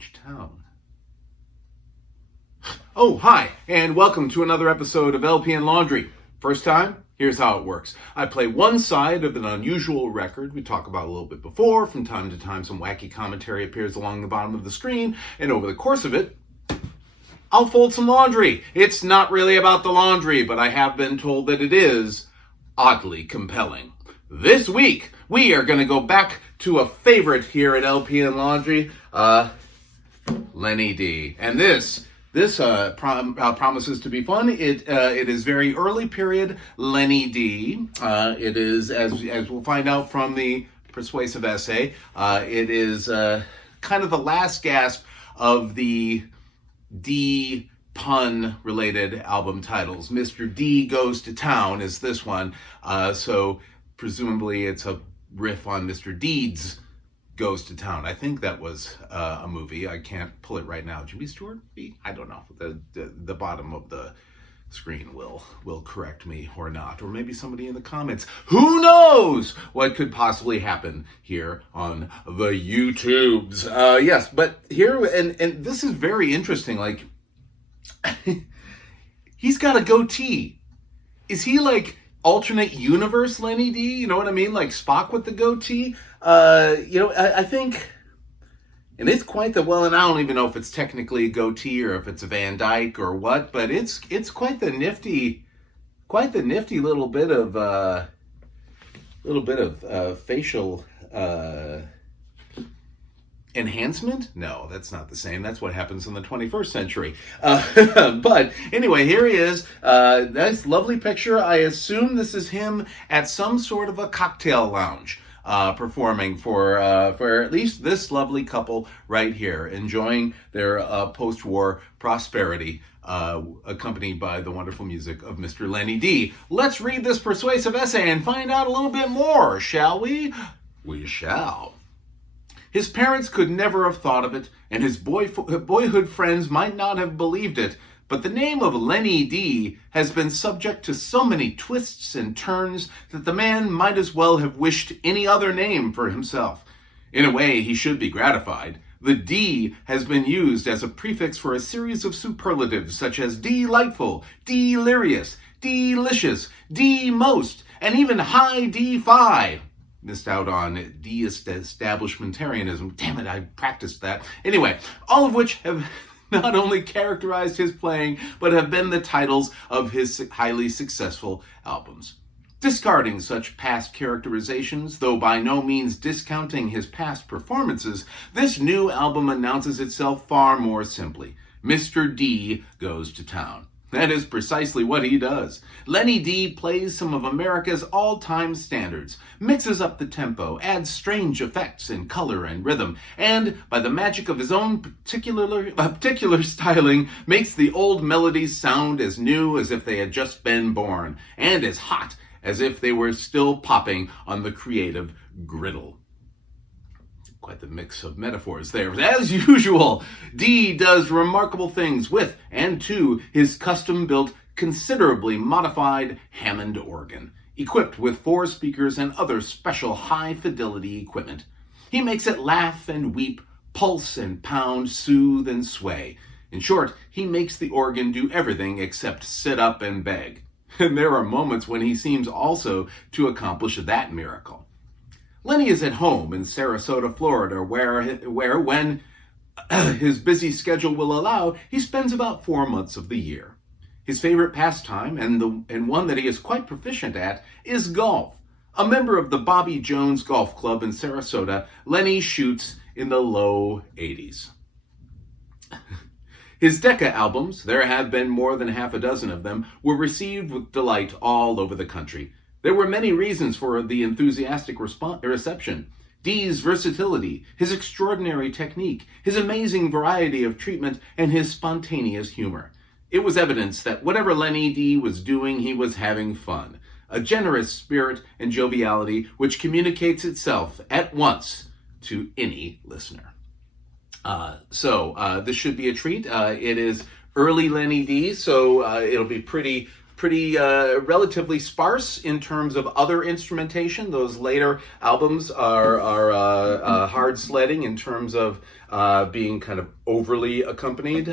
Which town? Oh, hi, and welcome to another episode of LPN Laundry. First time? Here's how it works. I play one side of an unusual record we talk about a little bit before. From time to time, some wacky commentary appears along the bottom of the screen, and over the course of it, I'll fold some laundry. It's not really about the laundry, but I have been told that it is oddly compelling. This week, we are going to go back to a favorite here at LPN Laundry, Lenny Dee. And this promises to be fun. It is very early period Lenny Dee. It is, as we'll find out from the persuasive essay, it is kind of the last gasp of the Dee pun-related album titles. Mr. D Goes to Town is this one, so presumably it's a riff on Mr. Deeds Goes to Town. I think that was a movie. I can't pull it right now. Jimmy Stewart? I don't know. The bottom of the screen will correct me or not, or maybe somebody in the comments. Who knows what could possibly happen here on the YouTubes? Yes, but here, and this is very interesting. Like, he's got a goatee. Is he like alternate universe Lenny Dee? You know what I mean? Like Spock with the goatee? I think, and it's quite the, well, and I don't even know if it's technically a goatee or if it's a Van Dyke or what, but it's quite the nifty little bit of facial enhancement? No, that's not the same. That's what happens in the 21st century. But anyway, here he is. Nice, lovely picture. I assume this is him at some sort of a cocktail lounge, performing for at least this lovely couple right here, enjoying their post-war prosperity, accompanied by the wonderful music of Mr. Lenny Dee. Let's read this persuasive essay and find out a little bit more, shall we? We shall. His parents could never have thought of it, and his boyhood friends might not have believed it, but the name of Lenny Dee has been subject to so many twists and turns that the man might as well have wished any other name for himself. In a way, he should be gratified. The D has been used as a prefix for a series of superlatives such as delightful, delirious, delicious, D-most, and even high D-fi. Missed out on de-establishmentarianism. Damn it, I practiced that. Anyway, all of which have not only characterized his playing, but have been the titles of his highly successful albums. Discarding such past characterizations, though by no means discounting his past performances, this new album announces itself far more simply. Mr. D Goes to Town. That is precisely what he does. Lenny Dee plays some of America's all-time standards, mixes up the tempo, adds strange effects in color and rhythm, and, by the magic of his own particular styling, makes the old melodies sound as new as if they had just been born, and as hot as if they were still popping on the creative griddle. Quite the mix of metaphors there. As usual, Dee does remarkable things with and to his custom-built, considerably modified Hammond organ, equipped with 4 speakers and other special high-fidelity equipment. He makes it laugh and weep, pulse and pound, soothe and sway. In short, he makes the organ do everything except sit up and beg. And there are moments when he seems also to accomplish that miracle. Lenny is at home in Sarasota, Florida, where when his busy schedule will allow, he spends about 4 months of the year. His favorite pastime, and one that he is quite proficient at, is golf. A member of the Bobby Jones Golf Club in Sarasota, Lenny shoots in the low 80s. His Decca albums, there have been more than half a dozen of them, were received with delight all over the country. There were many reasons for the enthusiastic reception. Dee's versatility, his extraordinary technique, his amazing variety of treatment, and his spontaneous humor. It was evidence that whatever Lenny Dee was doing, he was having fun. A generous spirit and joviality which communicates itself at once to any listener. So this should be a treat. It is early Lenny Dee, so it'll be pretty pretty relatively sparse in terms of other instrumentation. Those later albums are hard sledding in terms of being kind of overly accompanied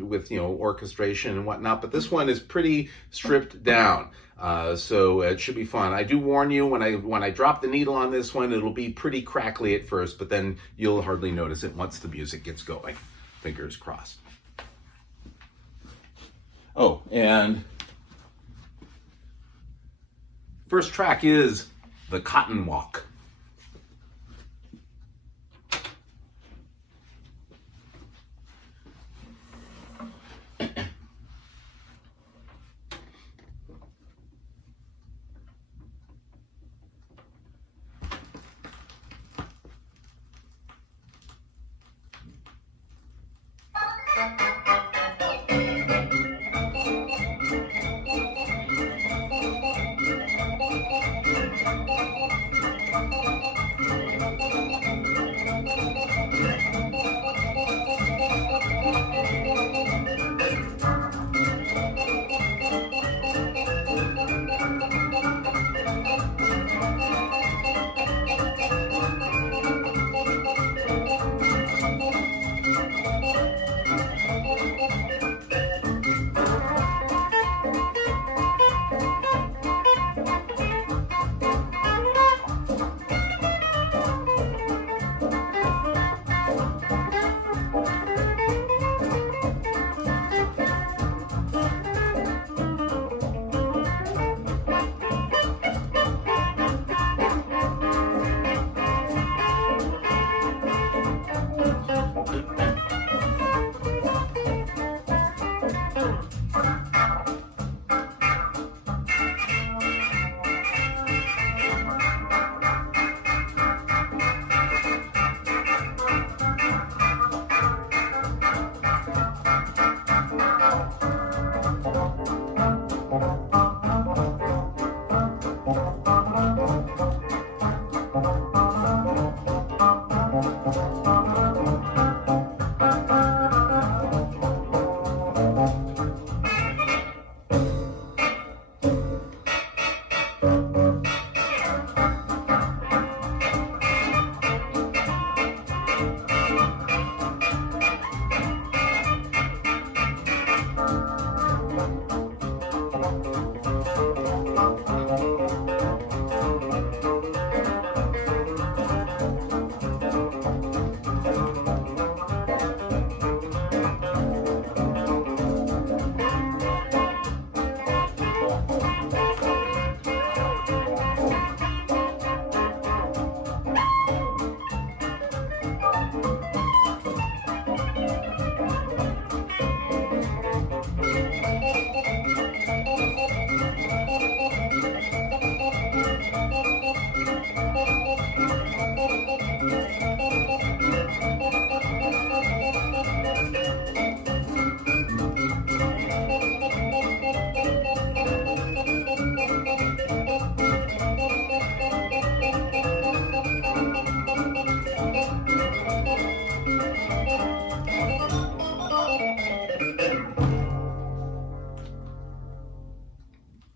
with orchestration and whatnot. But this one is pretty stripped down. So it should be fun. I do warn you, when I drop the needle on this one, it'll be pretty crackly at first, but then you'll hardly notice it once the music gets going. Fingers crossed. Oh, and first track is The Cotton Walk.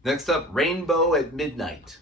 Next up, Rainbow at Midnight.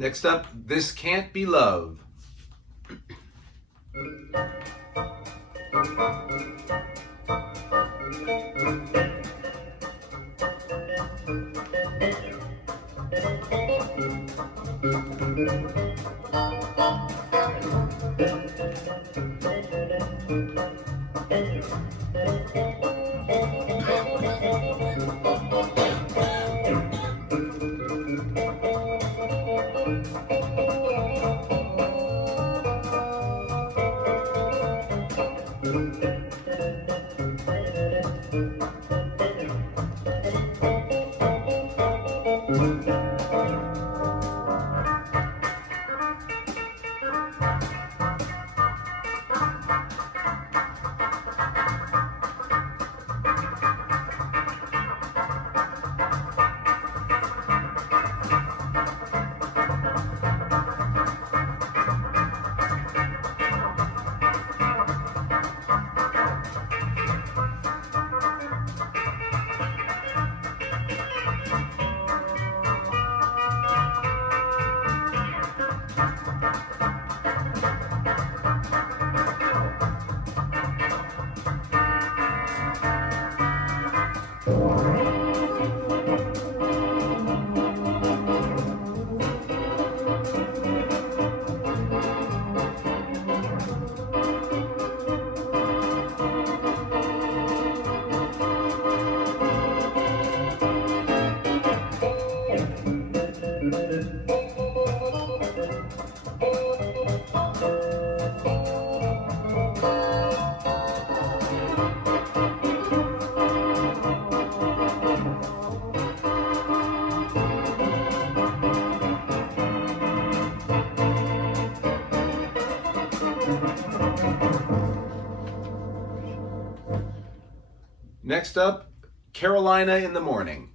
Next up, This Can't Be Love. Next up, Carolina in the Morning.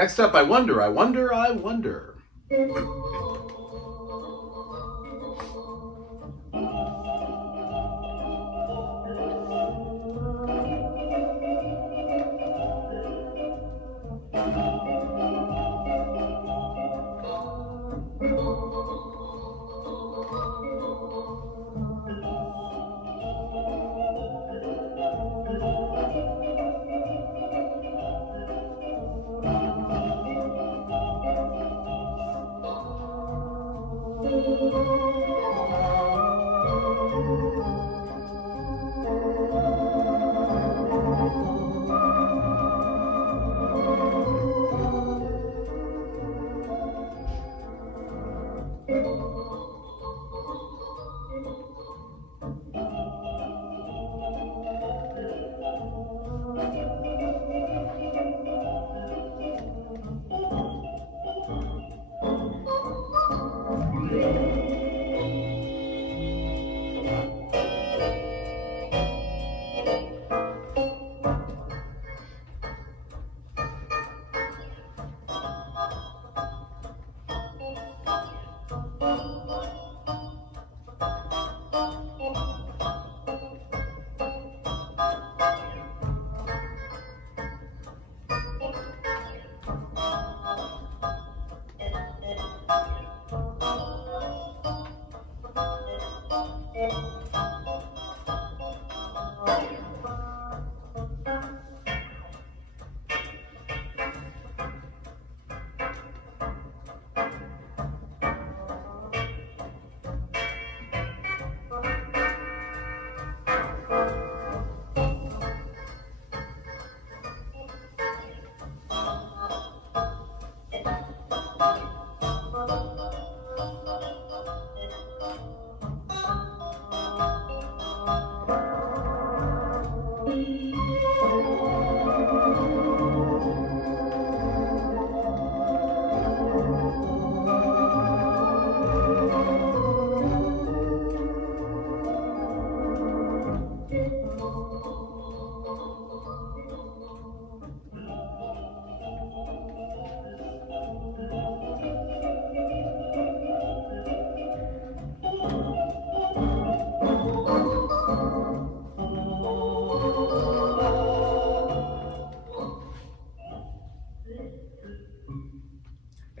Next up, I Wonder, I Wonder, I Wonder.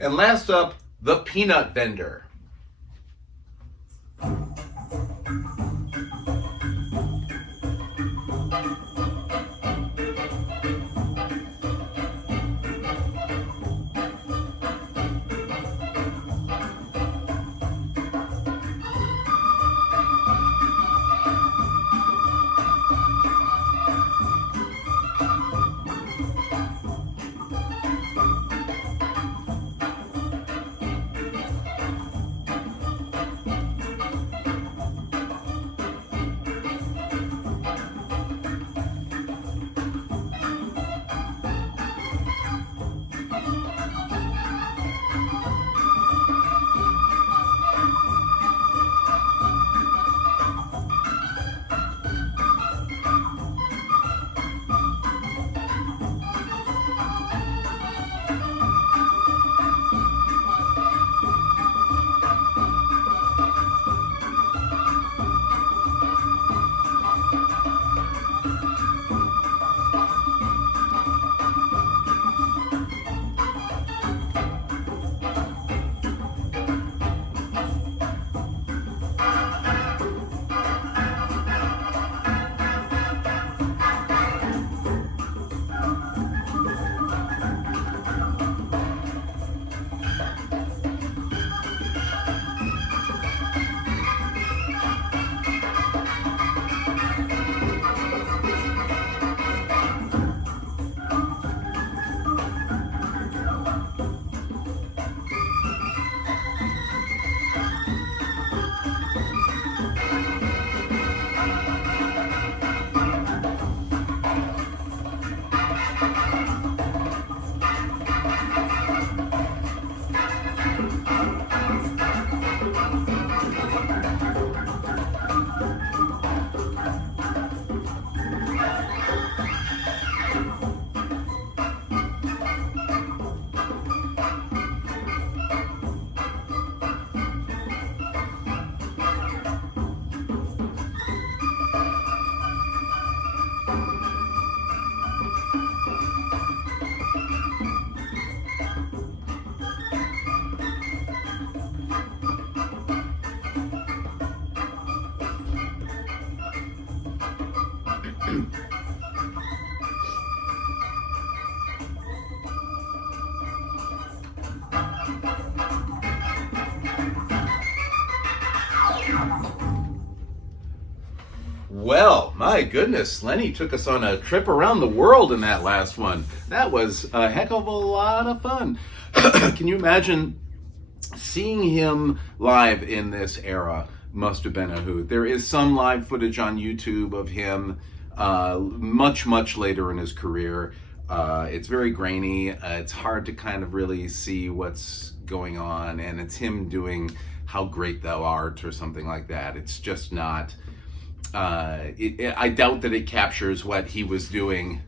And last up, the peanut vendor. Well, my goodness, Lenny took us on a trip around the world in that last one. That was a heck of a lot of fun. Can you imagine seeing him live in this era? Must have been a hoot. There is some live footage on YouTube of him much later in his career. It's very grainy. It's hard to kind of really see what's going on, and it's him doing "How Great Thou Art" or something like that. It's just not. I doubt that it captures what he was doing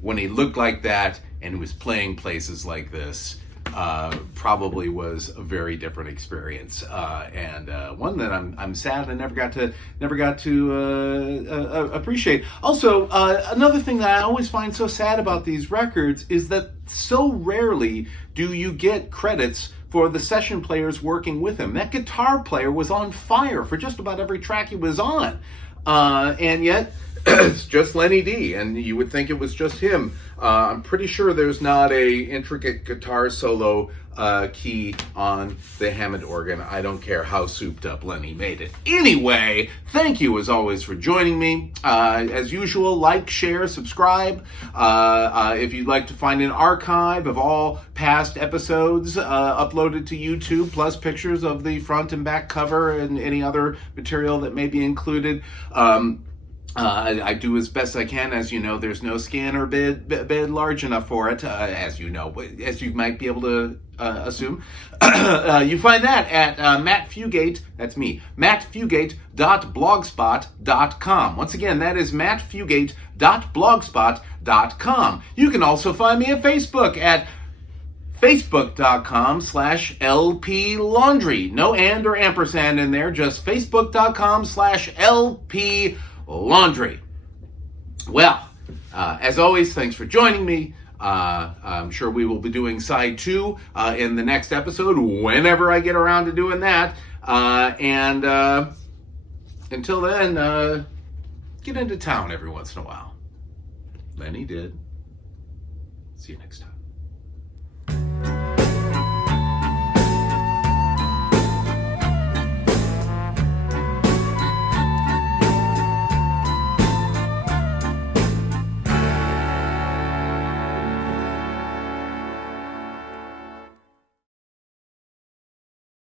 when he looked like that and was playing places like this. Probably was a very different experience, and one that I'm sad I never got to appreciate. Also, another thing that I always find so sad about these records is that so rarely do you get credits for the session players working with him. That guitar player was on fire for just about every track he was on, and yet it's just Lenny Dee, and you would think it was just him. I'm pretty sure there's not a intricate guitar solo key on the Hammond organ. I don't care how souped up Lenny made it. Anyway, thank you as always for joining me. As usual, like, share, subscribe. If you'd like to find an archive of all past episodes uploaded to YouTube, plus pictures of the front and back cover and any other material that may be included, I do as best I can. As you know, there's no scanner bid large enough for it, as you know, as you might be able to assume. You find that at Matt Fugate, that's me, mattfugate.blogspot.com. Once again, that is mattfugate.blogspot.com. You can also find me at Facebook at facebook.com/LP Laundry. No and or ampersand in there, just facebook.com/LP Laundry. Well, as always, thanks for joining me. I'm sure we will be doing side 2 in the next episode, whenever I get around to doing that. And until then, get into town every once in a while. Lenny did. See you next time.